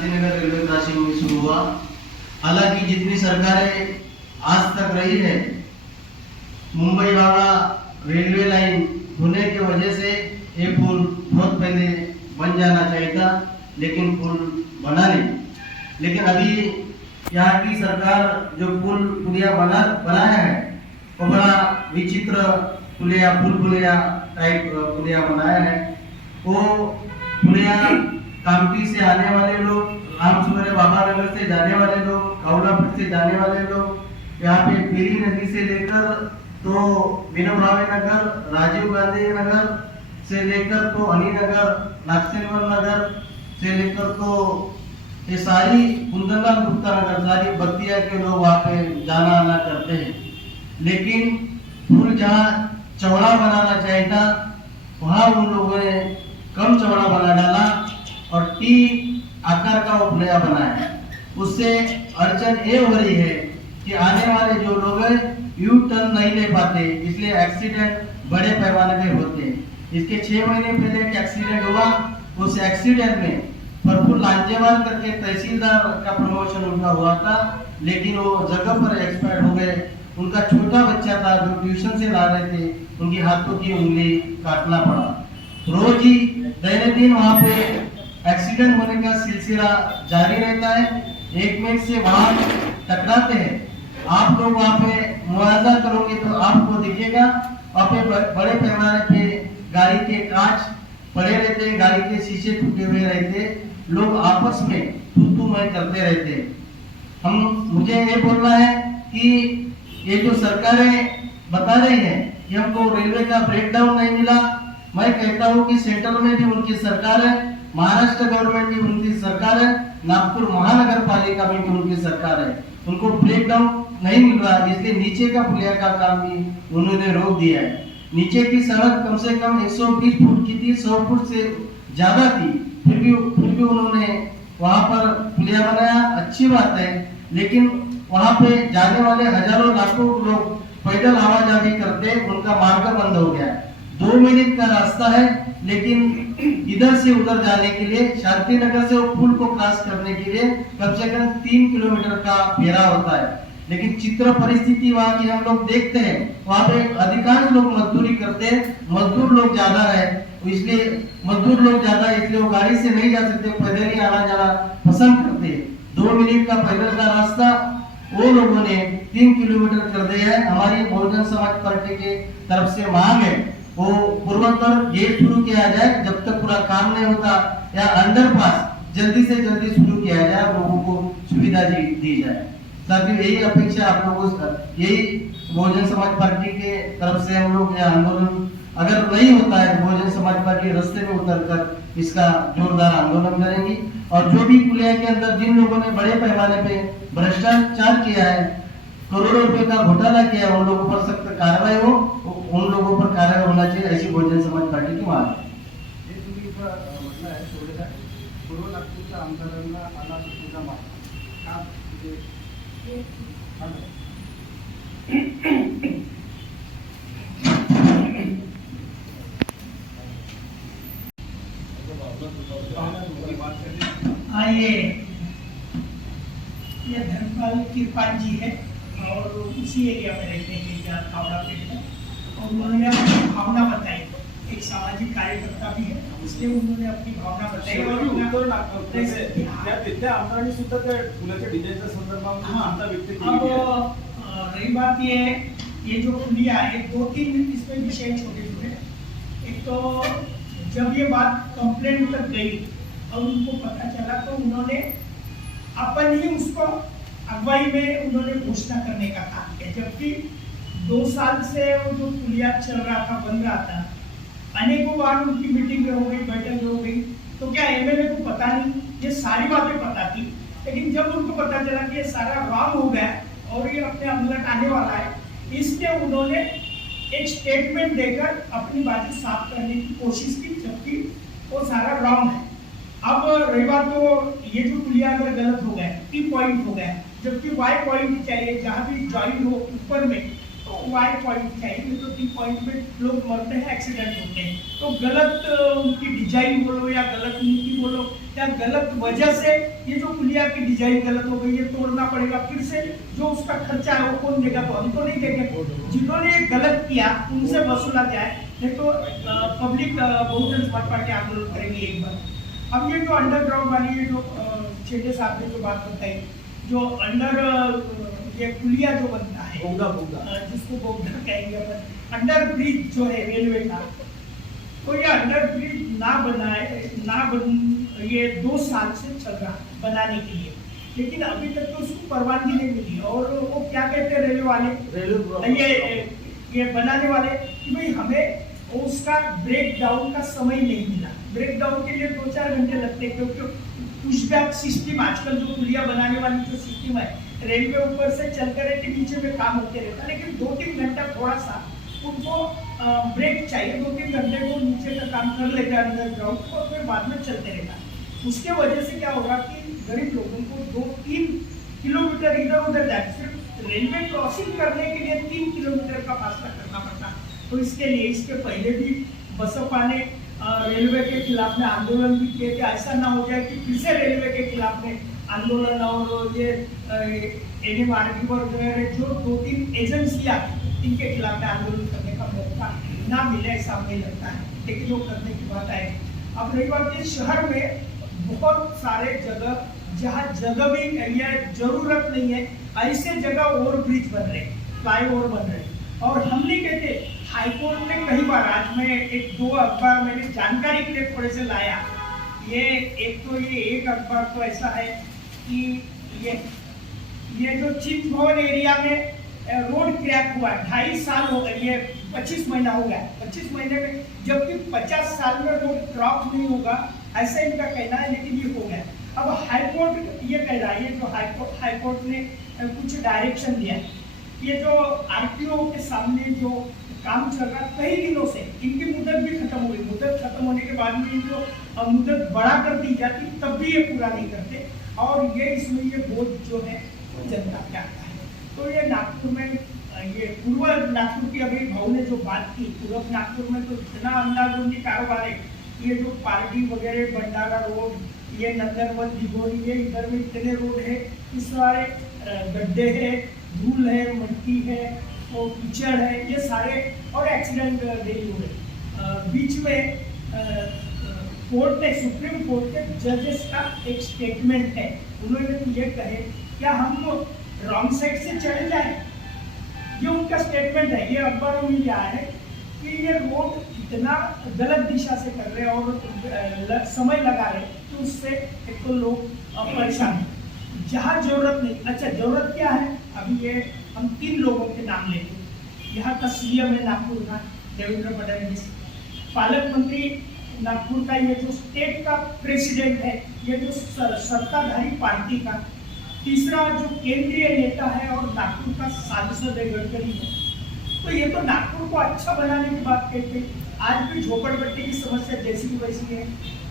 नागसेनगर railway crossing में शुरू हुआ। हालांकि जितनी सरकारें आज तक रही है, मुंबई वाला रेलवे लाइन होने की वजह से ये पुल बहुत पहले बन जाना चाहिए था, लेकिन पुल बना नहीं। लेकिन अभी यहाँ की सरकार जो पुलिया बनाया है वो बड़ा विचित्र पुलिया टाइप पुलिया बनाया है। वो पुलिया कामठी से आने वाले लोग, रामसूर्य बाबा नगर से जाने वाले लोग, कावलापट से जाने वाले लोग, यहाँ पे पीली नदी से लेकर तो विनोद भावे नगर, राजीव गांधी नगर से लेकर तो अली नगर, नागसेनवर नगर से लेकर तो ये सारी कुंदनलाल गुप्ता नगर, सारी बतिया के लोग वहाँ पे जाना आना करते हैं। लेकिन पुल जहाँ चौड़ा बनाना चाहिए था, वहाँ उन लोगों ने कम चौड़ा बना डाला और टी आकार का वो पुलिया बनाया। उससे अड़चन ये हो रही है कि आने वाले जो लोग हैं यू टर्न नहीं ले पाते, इसलिए एक्सीडेंट बड़े पैमाने पे होते हैं। इसके 6 महीने पहले एक एक्सीडेंट हुआ, उस एक्सीडेंट में प्रफुल्ल लांजेवाल करके तहसीलदार का प्रमोशन उनका हुआ था, लेकिन वो जगह पर एक्सपायर हो गए। उनका छोटा बच्चा था जो ट्यूशन से ला रहे थे, उनकी हाथों की उंगली काटना पड़ा। रोज ही दैनिक वहाँ पे एक्सीडेंट होने का सिलसिला जारी रहता है। एक मिनट से वहाँ टकराते हैं। आप लोग वहाँ पे मुआवजा करोगे तो आपको दिखेगा, वहाँ पे बड़े पैमाने पे गाड़ी के कांच पड़े रहते, गाड़ी के शीशे टूटे हुए रहते, लोग आपस में तू मैं करते रहते। मुझे ये बोलना है कि ये जो सरकारें बता रही हैं कि हमको रेलवे का ब्रेकडाउन नहीं मिला, मैं कहता हूँ कि सेंट्रल में भी उनकी सरकार है, महाराष्ट्र गवर्नमेंट भी उनकी सरकार है, नागपुर महानगर पालिका में भी उनकी सरकार है। उनको ब्रेकडाउन नहीं मिल रहा, इसलिए नीचे का पुलिया का काम भी उन्होंने रोक दिया है। नीचे की सड़क कम से कम 120 फुट की थी, 100 फुट से ज्यादा थी, फिर भी उन्होंने वहां पर पुलिया बनाया, अच्छी बात है। लेकिन वहां पे जाने वाले हजारों लाखों लोग पैदल आवाजाही करते, उनका मार्ग बंद हो गया। 2 मिनट का रास्ता है, लेकिन इधर से उधर जाने के लिए, शांति नगर से वो पुल को क्रॉस करने के लिए कम से कम 3 किलोमीटर का फेरा होता है। लेकिन चित्र परिस्थिति वहाँ की हम लोग देखते हैं, वहाँ पे अधिकांश लोग मजदूरी करते हैं, मजदूर लोग ज्यादा है, इसलिए मजदूर लोग ज्यादा इसलिए वो गाड़ी से नहीं जा सकते, पैदल ही आना जाना पसंद करते हैं। 2 मिनट का पैदल का रास्ता वो लोगों ने 3 किलोमीटर कर दिया है। हमारी बहुजन समाज पार्टी के तरफ से मांग है वो पूर्वोत्तर गेट शुरू किया जाए, जब तक पूरा काम नहीं होता, या अंडरपास जल्दी से जल्दी शुरू किया जाए, लोगों को सुविधा दी जाए। साथियों, यही अपेक्षा आप लोगों से, यही बहुजन समाज पार्टी के तरफ से हम लोग यह आंदोलन अगर नहीं होता है तो बहुजन समाज पार्टी रास्ते में उतरकर इसका जोरदार आंदोलन करेंगी। और जो भी पुलिया के अंदर जिन लोगों ने बड़े पैमाने पे भ्रष्टाचार किया है, करोड़ों रुपए का घोटाला किया है, उन लोगों पर सख्त कार्रवाई हो, उन लोगों पर कार्रवाई होना चाहिए, ऐसी बहुजन समाज पार्टी की मांग है। ये धर्मपाल किरपाल जी है और उसी एरिया में रहते हैं जहाँ कावड़ापेट है। और उन्होंने अपनी भावना बताई, एक सामाजिक कार्यकर्ता भी है, इसलिए उन्होंने अपनी भावना बताई। और रही बात ये जो पुलिया है, 2-3 इसमें विषय छोटे छोटे। एक तो जब ये बात कंप्लेंट तक गई और उनको पता चला तो उन्होंने अपन ही उसको अगुवाई में उन्होंने घोषणा करने का काम किया, जबकि 2 साल से वो जो पुलिया चल रहा था, बन रहा था, अनेकों बार उनकी मीटिंग हो गई, बैठक हो गई, तो क्या एमएलए को पता नहीं? ये सारी बातें पता थी, लेकिन जब उनको पता चला कि ये सारा रॉन्ग हो गया और ये अपने अंदर आने वाला है, इसलिए उन्होंने एक स्टेटमेंट देकर अपनी बाजू साफ करने की कोशिश की, जबकि वो सारा रॉन्ग है। अब रही बात तो ये जो पुलिया अगर गलत हो गया, T पॉइंट हो गया, जबकि Y पॉइंट चाहिए, जहाँ भी ज्वाइन हो ऊपर में तो वाई पॉइंट चाहिए, नहीं तो टी पॉइंट में लोग मरते हैं, एक्सीडेंट होते हैं। तो गलत उनकी डिजाइन बोलो या गलत नीति बोलो या गलत वजह से ये जो पुलिया की डिजाइन गलत हो गई, ये तोड़ना पड़ेगा फिर से। जो उसका खर्चा है वो कौन देगा? तो हम तो नहीं देंगे। जिन्होंने ये गलत किया उनसे वसूला जाए, नहीं तो पब्लिक बहुजन समाज पार्टी आंदोलन करेगी एक बार। अब ये जो अंडरग्राउंड वाली ये जो छेड़े साहब ने जो बात बताई, जो ये पुलिया जो बनता है जिसको बोगदा कहेंगे अपन, अंडर ब्रिज जो है रेलवे का, तो ये अंडर ब्रिज ये 2 साल से चल रहा बनाने के लिए, लेकिन अभी तक तो उसको परवानगी नहीं मिली। और वो क्या कहते हैं रेलवे वाले, ये बनाने वाले कि भाई हमें उसका ब्रेक डाउन का समय नहीं मिला। ब्रेक डाउन के लिए 2-4 घंटे लगते हैं, क्योंकि पुशबैक सिस्टम आजकल जो पुलिया बनाने वाली जो सिस्टम है, रेलवे ऊपर से चलकर रहती, नीचे में काम होते रहता, लेकिन 2-3 घंटा थोड़ा सा उनको ब्रेक चाहिए। 2-3 घंटे को नीचे का काम कर लेते हैं अंडरग्राउंड, तो फिर बाद में चलते रहता। उसके वजह से क्या होगा कि गरीब लोगों को 2-3 किलोमीटर इधर उधर जाए, सिर्फ रेलवे क्रॉसिंग करने के लिए 3 किलोमीटर का फासला करना पड़ता। तो इसके लिए इसके पहले भी बसपा ने रेलवे के खिलाफ में आंदोलन भी किए थे। ऐसा ना हो जाए कि फिर से रेलवे के खिलाफ में आंदोलन और ये एनएमआरबी वगैरह जो 2-3 एजेंसियां इनके खिलाफ में आंदोलन करने का मौका ना मिले, ऐसा हमें लगता है, लेकिन वो करने की बात है। अब रही बात कि शहर में बहुत सारे जगह जहाँ जगह भी या जरूरत नहीं है, ऐसे जगह ओवर ब्रिज बन रहे, फ्लाईओवर बन रहे। और हम नहीं कहते, हाईकोर्ट ने कई बार, आज मैं 1-2 अखबार मैंने जानकारी के लिए थोड़े से लाया। ये एक अखबार तो ऐसा है कि ये जो चित भवन एरिया में रोड क्रैक हुआ, 2.5 साल हो गए, ये 25 महीना हो गया। 25 महीने में, जबकि 50 साल में रोड क्रॉप नहीं होगा, ऐसा इनका कहना है, लेकिन ये हो गया। अब हाईकोर्ट ये कह रहा है, जो हाईकोर्ट ने कुछ डायरेक्शन दिया, ये जो आरटीओ के सामने जो काम चल रहा कई दिनों से, इनकी मुद्दत भी खत्म हो गई। मुद्दत खत्म होने के बाद में इनको मुद्दत बढ़ा कर दी जाती, तब भी ये पूरा नहीं करते, और ये इसमें ये बोझ जो है जनता पे आता है। तो ये नागपुर में, ये पूर्व नागपुर की अभी भाव ने जो बात की, पूर्व नागपुर में तो इतना अंधाधुंधी कारोबार है। ये जो पार्टी वगैरह, भंडारा रोड, ये नंदनवन दिगोरी, ये इधर में इतने रोड है, इस सारे गड्ढे है, धूल है, मिट्टी है, और कीचड़ है, ये सारे, और एक्सीडेंट डेली हो रहे। बीच में कोर्ट ने, सुप्रीम कोर्ट के जजेस का एक स्टेटमेंट है, उन्होंने ये कहे क्या हम रॉन्ग साइड से चले जाए, ये उनका स्टेटमेंट है। ये अखबारों में आया है कि ये रोड इतना गलत दिशा से कर रहे और समय लगा रहे, तो उससे एक तो लोग परेशान हैं। जहाँ जरूरत नहीं, अच्छा जरूरत क्या है, अभी ये हम 3 लोगों के नाम लेते हैं। यहाँ का सीएम है नागपुर का देवेंद्र फडणवीस, पालक मंत्री नागपुर का, ये जो स्टेट का प्रेसिडेंट है, ये जो सत्ताधारी पार्टी का, तीसरा जो केंद्रीय नेता है और नागपुर का सांसद है गडकरी है। तो ये तो नागपुर को अच्छा बनाने की बात कहते हैं। आज भी झोपड़पट्टी की समस्या जैसी की वैसी है,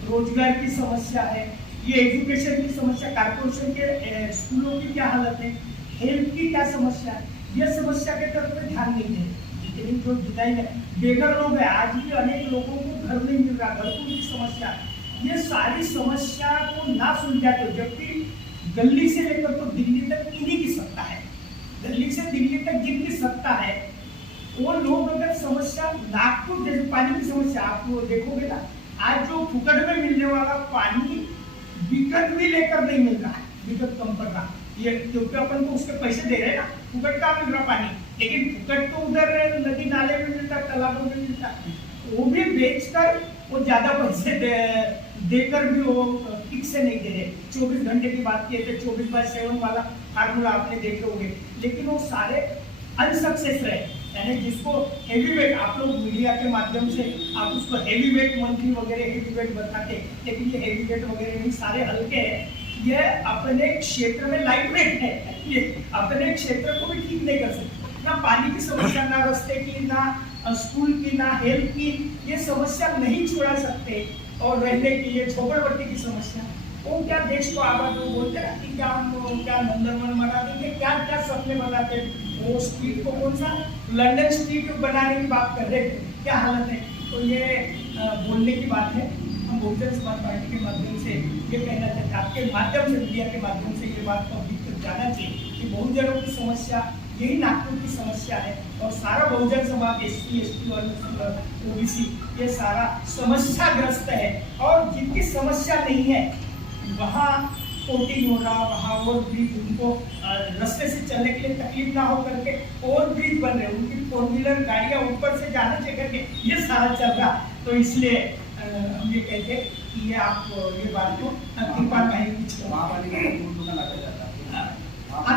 रोजगार की समस्या है, ये एजुकेशन की समस्या, कारपोरेशन के स्कूलों की क्या हालत है, हेल्थ की क्या समस्या है, ये समस्या के तरफ पे ध्यान नहीं दे। जितनी जो डिजाइन है, बेघर लोग हैं, आज भी अनेक लोगों को घर नहीं मिल रहा, घरकुल की समस्या है, ये सारी समस्या को ना सुलझा, तो जबकि गली से लेकर तो दिल्ली तक इन्हीं की सत्ता है, दिल्ली से दिल्ली तक जिनकी सत्ता है, वो लोग अगर समस्या, नागपुर जैसे पानी की समस्या आप देखोगे ना, आज जो फुकट में मिलने वाला पानी विकट भी लेकर नहीं मिल रहा है, विकट कम पड़ रहा, ये क्योंकि अपन तो उसके पैसे दे रहे हैं ना, फुकट का मिल रहा पानी, लेकिन फुकट तो उधर नदी नाले में मिलता, तालाबों में मिलता, वो भी बेचकर वो ज्यादा पैसे देकर भी वो ठीक से नहीं दे रहे। 24 घंटे की बात किए थे, 24/7 वाला फार्मूला आपने देखे होंगे, लेकिन वो सारे अनसक्सेस रहे। यानी जिसको हेवी वेट, आप लोग मीडिया के माध्यम से आप उसको हेवी वेट मंत्री वगैरह हेवी वेट बताते, लेकिन ये हेवी वेट वगैरह नहीं, सारे हल्के हैं। ये अपने क्षेत्र में लाइट वेट है, ये अपने क्षेत्र को भी ठीक नहीं कर सकते, ना पानी की समस्या, ना रास्ते की, ना स्कूल की, ना हेल्थ की, ये समस्या नहीं छुड़ा सकते। और रहने की ये झोपड़पट्टी की समस्या, वो क्या देश को आबाद वो बोलते ना कि क्या हमको क्या नंदनवन बना देंगे, क्या क्या सपने बनाते हैं। वो स्ट्रीट को कौन सा लंदन स्ट्रीट बनाने की बात कर रहे थे, क्या हालत है। तो ये बोलने की बात है। हम बहुजन समाज पार्टी के माध्यम से ये कहना चाहते हैं, आपके माध्यम से, मीडिया के माध्यम से ये बात पब्लिक तक जाना चाहिए कि बहुजनों की समस्या यही नागपुर की समस्या है। और सारा बहुजन समाज SC ST और OBC ये सारा समस्याग्रस्त है। और जिनकी समस्या नहीं है वहाँ कोटिंग हो रहा, वहाँ ओवर ब्रिज, उनको रास्ते से चलने के लिए तकलीफ ना हो करके ओवर ब्रिज बन रहे, उनकी 4 व्हीलर गाड़ियाँ ऊपर से जाने से करके ये सारा चल रहा। तो इसलिए हम ये कहते हैं कि ये आप ये बात को कृपा नहीं कुछ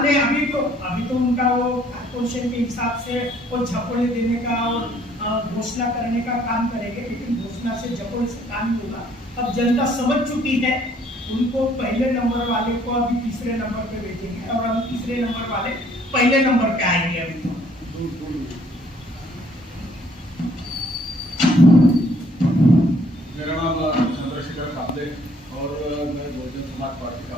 नहीं। अभी तो उनका वो कॉर्पोरेशन के हिसाब से वो झपोले देने का और घोषणा करने का काम करेंगे, लेकिन घोषणा से झपोले से काम नहीं होगा। अब जनता समझ चुकी है, उनको पहले नंबर वाले को अभी तीसरे नंबर पे भेजेंगे और अभी तीसरे नंबर वाले पहले नंबर पे आएंगे। अभी मेरा नाम चंद्रशेखर कापले और मैं बहुजन समाज पार्टी